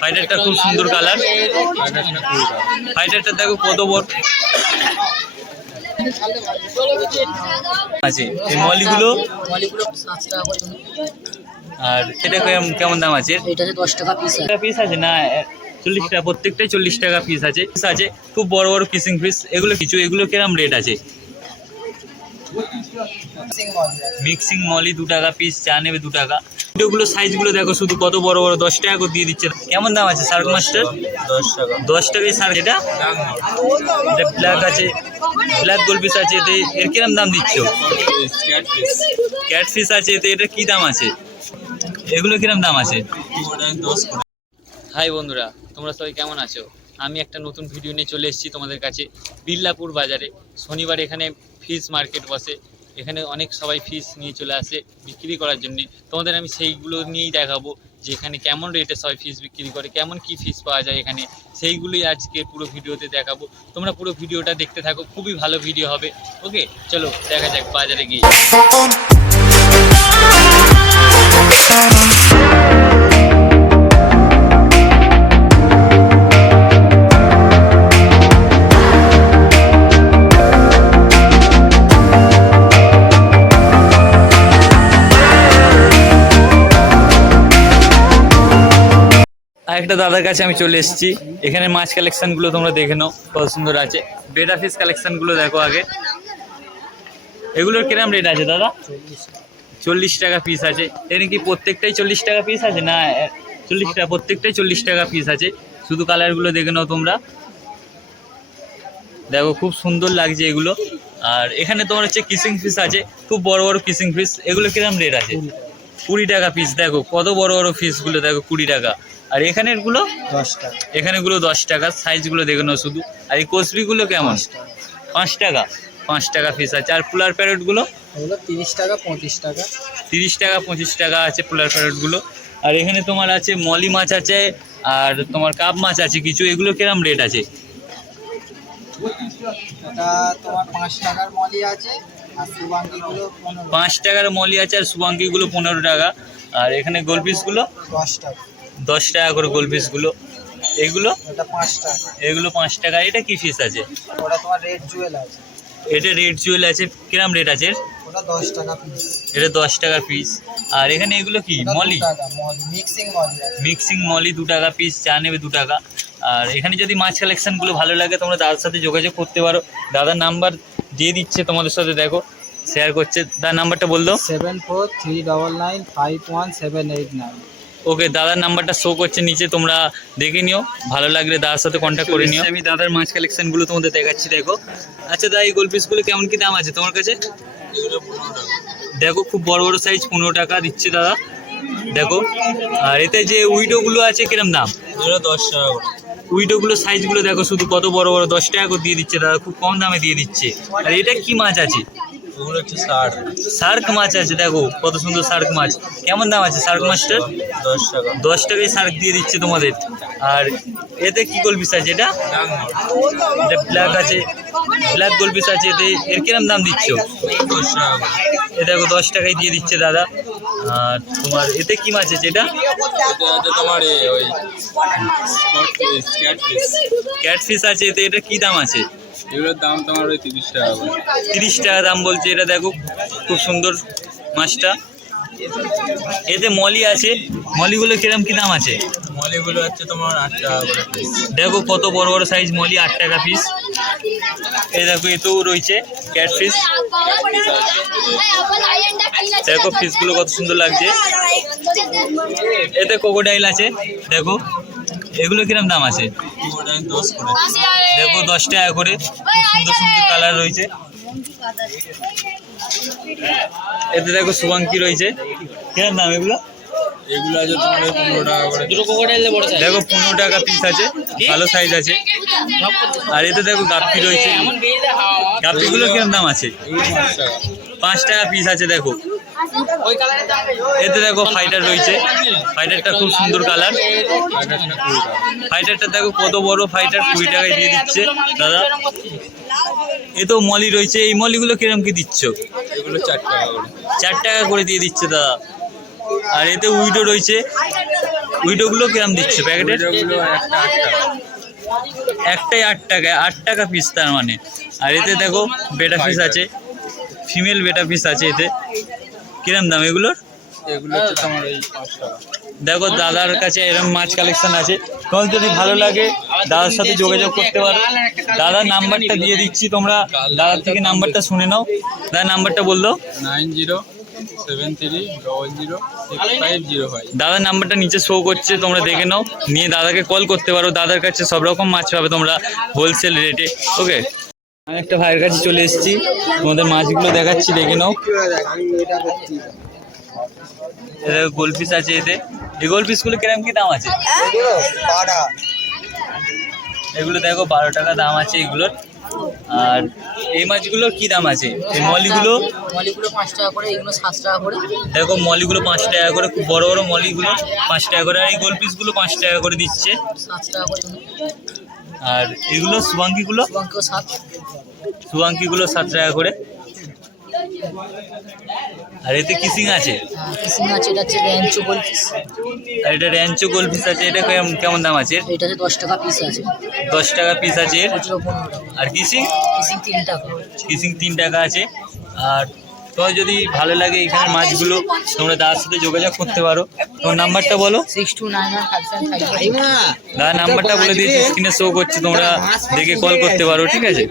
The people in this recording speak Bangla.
ফাইটারটা খুব সুন্দর কালার ফাইটারটা দেখো কত বড় আছে এই মলিগুলো। আর এটা কেমন- কেমন দাম আছে? এটা টাকা পিস আছে না চল্লিশ টাকা প্রত্যেকটাই চল্লিশ টাকা পিস আছে। পিস আছে খুব বড় বড় কিসিং পিস এগুলো কিছু এগুলো কিরম রেট আছে? মিক্সিং মলি দু টাকা পিস চা নেবে দু টাকা। ভিডিওগুলো সাইজগুলো দেখো শুধু কত বড় বড় দশ টাকা করে দিয়ে দিচ্ছে। কেমন দাম আছে শার্ক মাস্টার দশ টাকা। দশ টাকায় শার্ক এটা? ব্ল্যাক আছে ব্ল্যাক গোল পিস আছে এতে এর কিরম দাম দিচ্ছ? ক্যাট ফিস আছে এতে এটা কি দাম আছে? এগুলো কিরম দাম আছে? হাই বন্ধুরা তোমরা সবাই কেমন আছো? আমি একটা নতুন ভিডিও নিয়ে চলে এসেছি তোমাদের কাছে বিল্লাপুর বাজারে। শনিবার এখানে ফিস মার্কেট বসে। এখানে অনেক সবাই ফিস নিয়ে চলে আসে বিক্রি করার জন্য। তোমাদের আমি সেইগুলো নিয়েই দেখাবো যে এখানে কেমন রেটে সবাই ফিস বিক্রি করে, কেমন কি ফিস পাওয়া যায় এখানে। সেইগুলোই আজকে পুরো ভিডিওতে দেখাবো। তোমরা পুরো ভিডিওটা দেখতে থাকো, খুবই ভালো ভিডিও হবে। ওকে চলো দেখা যাক বাজারে গিয়ে। আরেকটা দাদার কাছে আমি চলে এসেছি। এখানে মাছ কালেকশনগুলো তোমরা দেখে নাও, কত সুন্দর আছে। বেটা ফিস কালেকশনগুলো দেখো আগে। এগুলোর কিরম রেট আছে দাদা? চল্লিশ টাকা পিস আছে। এর কি প্রত্যেকটাই চল্লিশ টাকা পিস আছে? না চল্লিশ টাকা, প্রত্যেকটাই চল্লিশ টাকা পিস আছে। শুধু কালারগুলো দেখে নাও তোমরা। দেখো, খুব সুন্দর লাগছে এগুলো। আর এখানে তোমার হচ্ছে কিসিং ফিস আছে। খুব বড় বড় কিসিং ফিস এগুলো কিরম রেট আছে? কুড়ি টাকা পিস দেখো, কত বড় বড় ফিসগুলো দেখো, কুড়ি টাকা। আর এখানেরগুলো? দশ টাকা। এখানেগুলো দশ টাকা সাইজগুলো দেখে নাও শুধু। আর এই কসবিগুলো কেমন? পাঁচ টাকা। পাঁচ টাকা। পিস আছে। আর পুলার প্যারেটগুলো? ওগুলো তিরিশ টাকা পঁচিশ টাকা। তিরিশ টাকা পঁচিশ টাকা আছে পুলার প্যারেটগুলো। আর এখানে তোমার আছে মলি মাছ আছে আর তোমার কাপ মাছ আছে কিছু। এগুলো কিরম রেট আছে? পাঁচ টাকার মলি আছে আর সুবাঙ্গিগুলো পনেরো। টাকা। আর এখানে গোল পিসগুলো দশ টাকা। দশ টাকা করে গোল পিসগুলো। এগুলো? এগুলো পাঁচ টাকা। এটা কি ফিস আছে? তোমার রেড জুয়েল আছে। এটা রেড জুয়েল আছে। কিরম রেট আছে এটা দশ টাকা পিস আর এখানে এগুলো কি? মলি? মিক্সিং মলি। আছে। মিক্সিং মলি দু টাকা পিস চা নেবে দু টাকা। আর এখানে যদি মাছ কালেকশনগুলো ভালো লাগে তোমরা দাদার সাথে যোগাযোগ করতে পারো। দাদার নাম্বার দিয়ে দিচ্ছে তোমাদের সাথে দেখো। শেয়ার করছে। তার নাম্বারটা বল seven four three double nine five one seven eight nine okay দাদার নাম্বারটা শো করছে নিচে তোমরা দেখে নিও। ভালো লাগলে দাদার সাথে কন্ট্যাক্ট করে নিও। আমি দাদার মাছ কালেকশনগুলো তোমাদের দেখাচ্ছি দেখো। আচ্ছা দাদা এই গোল পিসগুলো কেমন কি দাম আছে তোমার কাছে? দেখো খুব বড় বড় সাইজ পনেরো টাকা দিচ্ছে দাদা। দেখো আর এতে যে উইডোগুলো আছে কিরম দাম? দশ টাকা করে। উইডোগুলো সাইজগুলো দেখো শুধু কত বড় বড় দশ টাকা করে দিয়ে দিচ্ছে দাদা খুব কম দামে দিয়ে দিচ্ছে। আর এটা কি মাছ আছে? ওগুলো হচ্ছে ষাট শার্ক মাছ আছে দেখো কত সুন্দর শার্ক মাছ। কেমন দাম আছে শার্ক মাছটার দশ টাকা। দশ টাকায় শার্ক দিয়ে দিচ্ছে তোমাদের। আর এতে কি গোল আছে এটা? এটা ব্ল্যাক আছে। ব্ল্যাক গোল আছে এতে এর কিরম দাম দিচ্ছ? দশ টাকা। এ দেখো দশ টাকায় দিয়ে দিচ্ছে দাদা। আর তোমার এতে কি মাছ আছে এটা? তোমার ওই ক্যাট পিস ক্যাট ফিস আছে এতে এটা কি দাম আছে? এগুলোর দাম তোমার ওই তিরিশ টাকা তিরিশ টাকা দাম বলছে এটা দেখো খুব সুন্দর মাছটা। এতে মলি আছে মলিগুলো কিরম কি দাম আছে? মলিগুলো হচ্ছে তোমার আট টাকা করে দেখো কত বড় বড় সাইজ মলি আট টাকা পিস এই দেখো এতেও রয়েছে ক্যাট ফিস দেখো ফিসগুলো কত সুন্দর লাগছে। এতে কোকোডাইল আছে দেখো। এগুলো কিরম দাম আছে? দেখো, দশ টাকা করে। সুন্দর সুন্দর কালার রয়েছে। এতে দেখো, শুভাঙ্কি রয়েছে। কিরম দাম এগুলো? পনেরো টাকা করে দেখো, পনেরো টাকা পিস আছে। ভালো সাইজ আছে। আর এতে দেখো, গাপ্পি রয়েছে। গাপ্পিগুলো কিরম দাম আছে? পাঁচ টাকা পিস আছে, দেখো। এতে দেখো ফাইটার রয়েছে। ফাইটারটা খুব সুন্দর কালার ফাইটারটা দেখো কত বড় ফাইটার কুড়ি টাকায় দিয়ে দিচ্ছে। দাদা এ তো মলি রয়েছে। এই মলিগুলো কিরম কি দিচ্ছ? এগুলো চার টাকা করে। চার টাকা করে দিয়ে দিচ্ছে দাদা। আর এতে উইডো রয়েছে। উইডোগুলো কিরম দিচ্ছে প্যাকেটে? একটাই আট টাকা আট টাকা পিস তার মানে। আর এতে দেখো বেটা পিস আছে। ফিমেল বেটা পিস আছে এতে। কিরম দাম এগুলোর? দেখো দাদার কাছে এরকম মাছ কালেকশন আছে। তোমার যদি ভালো লাগে দাদার সাথে যোগাযোগ করতে পারো। দাদার নাম্বারটা দিয়ে দিচ্ছি তোমরা। দাদার থেকে নাম্বারটা শুনে নাও। দাদার নাম্বারটা বলল নাইন জিরো দাদার নাম্বারটা নিচে শো করছে তোমরা দেখে নাও। নিয়ে দাদাকে কল করতে পারো। দাদার কাছে সব রকম মাছ পাবে তোমরা হোলসেল রেটে ওকে আমি একটা ভাইয়ের কাছে চলে এসেছি। তোমাদের মাছগুলো দেখাচ্ছি দেখে নাও। আমি এটা করছি এদের গোল পিস আছে এতে এই গোল পিসগুলো কিরম কি দাম আছে? এগুলো এগুলো দেখো বারো টাকা দাম আছে এগুলোর। আর এই মাছগুলোর কি দাম আছে? এই মলিগুলো? মলিগুলো পাঁচ টাকা করে এগুলো সাত টাকা করে। দেখো মলিগুলো পাঁচ টাকা করে খুব বড় বড় মলিগুলো। পাঁচ টাকা করে আর এই গোল পিসগুলো পাঁচ টাকা করে দিচ্ছে। সাত টাকা করে। আর এগুলো সুবাঙ্কিগুলো শুভাঙ্কেও সাত। টাকা করে। আর এতে কিসিং আছে? কিসিং আছে? এটা হচ্ছে র্যাঞ্চো গোল পিস আর এটা র্যাঞ্চো গোল পিস আছে এটা কেমন কেমন দাম আছে এটা হচ্ছে দশ টাকা পিস আছে। দশ টাকা পিস আছে আর কিসিং কিসিং তিন টাকা। কিসিং তিন টাকা আছে। আর তোমার যদি ভালো লাগে এখানে মাছগুলো তোমরা দাদার সাথে যোগাযোগ করতে পারো। তোমার নাম্বারটা বলো। দাদার নাম্বারটা বলে দিয়েছি স্ক্রিনে শো করছে তোমরা দেখে কল করতে পারো ঠিক আছে?